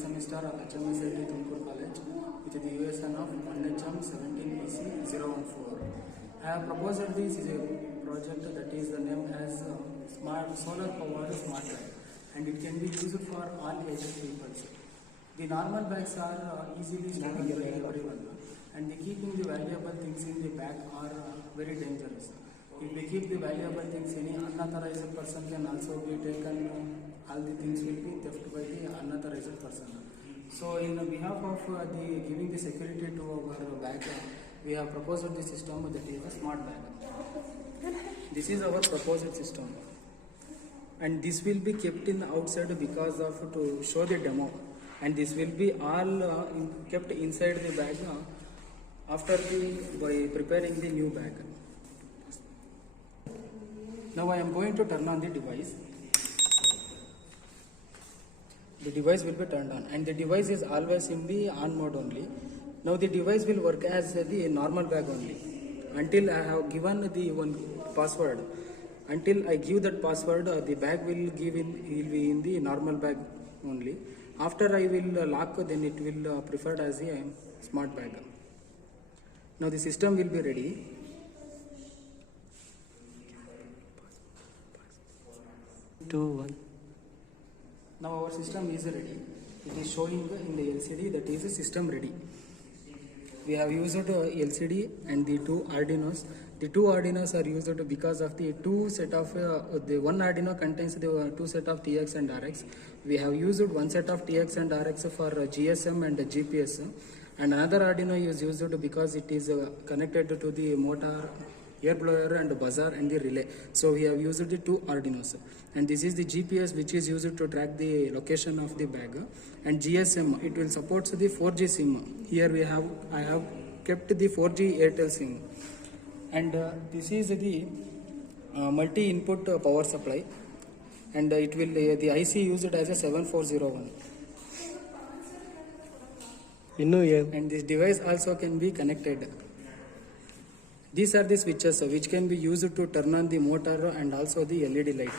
semester of HMSIT Tumkur College with the USN of 1HM 17PC014. I have proposed this is a project that is the name as Smart Solar Powered Smart Bag, and it can be used for all ages people. The normal bags are easily stolen by everyone, and the keeping the valuable things in the bag are very dangerous. If we keep the valuable things, any unauthorized person can also be taken. All the things will be theft by the unauthorized person. So, in behalf of the giving the security to our bag, we have proposed the system that is a smart bag. This is our proposed system, and this will be kept in outside because of to show the demo, and this will be all kept inside the bag after by preparing the new bag. Now I am going to turn on the device. The device will be turned on, and the device is always in the on mode only. Now the device will work as the normal bag only until I have given the one password. Until I give that password, the bag will be in the normal bag only. After I will lock, then it will preferred as a smart bag. Now the system will be ready. Now our system is ready. It is showing in the LCD that is a system ready. We have used LCD and the two Arduinos. The two Arduinos are used because of the two set of the one Arduino contains the two set of TX and RX. We have used one set of TX and RX for GSM and GPS, and another Arduino is used because it is connected to the motor, air blower and buzzer and the relay. So we have used the two Arduinos, and this is the GPS which is used to track the location of the bag, and GSM it will support the 4G SIM. Here I have kept the 4G Airtel SIM, and this is the multi-input power supply, and it will the IC used as a 7401. And this device also can be connected. These are the switches which can be used to turn on the motor and also the LED light.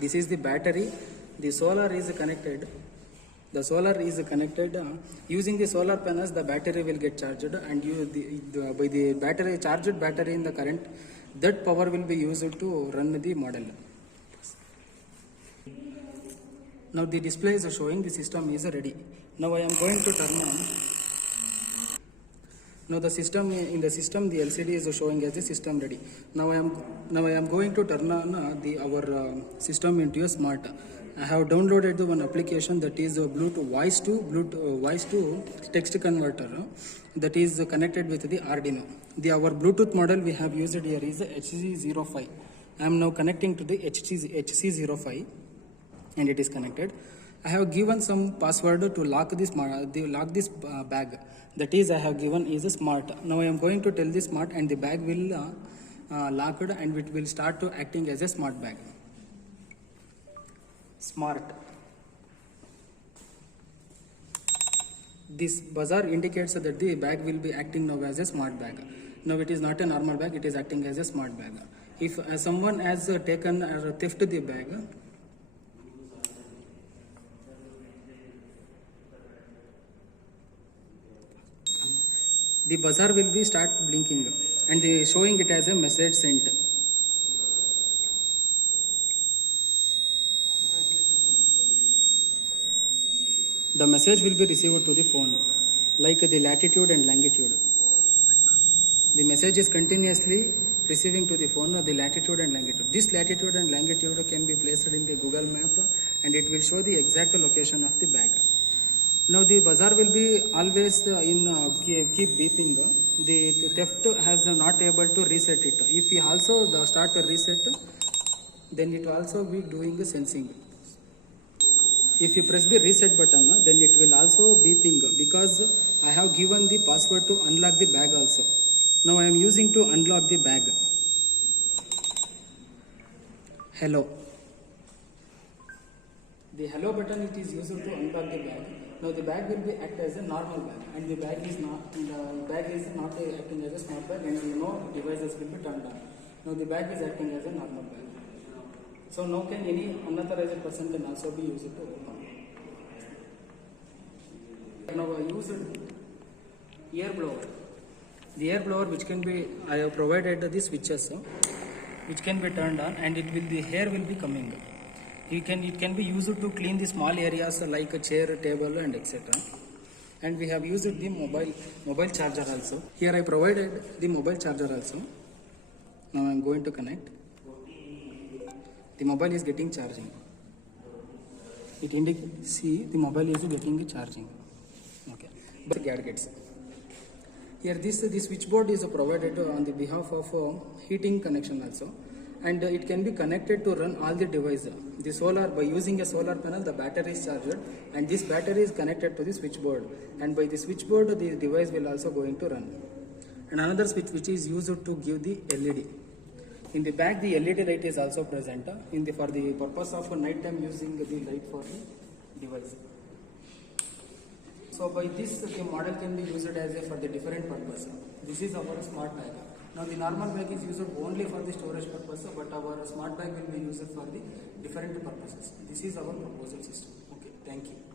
This is the battery. The solar is connected. The solar is connected. Using the solar panels, the battery will get charged, and by the battery charged battery in the current, that power will be used to run the model. Now the display is showing the system is ready. Now I am going to turn on. Now the system the LCD is showing as the system ready. Now I am going to turn on our system into a smart. I have downloaded the one application that is Bluetooth voice to text converter that is connected with the Arduino. Our Bluetooth model we have used here is HC05. I am now connecting to the HC05, and it is connected. I have given some password to lock this bag. That is I have given is a smart. Now I am going to tell the smart, and the bag will locked, and it will start to acting as a smart bag. Smart. This buzzer indicates that the bag will be acting now as a smart bag. Now it is not a normal bag, it is acting as a smart bag. If someone has taken or theft the bag, the buzzer will be start blinking, and showing it as a message sent. The message will be received to the phone, like the latitude and longitude. The message is continuously receiving to the phone the latitude and longitude. This latitude and longitude can be placed in the Google map, and it will show the exact location of the bag. Now the buzzer will be always keep beeping. The theft has not able to reset it. If we also start a reset, then it will also be doing the sensing. If you press the reset button, then it will also beeping because I have given the password to unlock the bag also. Now I am using to unlock the bag. Hello. The hello button it is used to unlock the bag. Now the bag will be act as a normal bag, and the bag is not acting as a smart bag, and devices will be turned on. Now the bag is acting as a normal bag. So now can any unauthorized person can also be used to open. Now I use air blower. The air blower which can be, I have provided the switches which can be turned on, and the air will be coming. It can be used to clean the small areas like a chair, table and etc. And we have used the mobile charger also. Here I provided the mobile charger also. Now I am going to connect. The mobile is getting charging. It indicates, see, the mobile is getting charging. Okay. But the gadgets. Here this switchboard is provided on the behalf of heating connection also, and it can be connected to run all the devices. The solar, by using a solar panel, the battery is charged, and this battery is connected to the switchboard, and by the switchboard the device will also going to run. And another switch which is used to give the LED. In the back the LED light is also present for the purpose of night time, using the light for the device. So by this the model can be used as for the different purpose. This is our smart bag. Now the normal bag is used only for the storage purpose, but our smart bag will be used for the different purposes. This is our proposal system. Okay, thank you.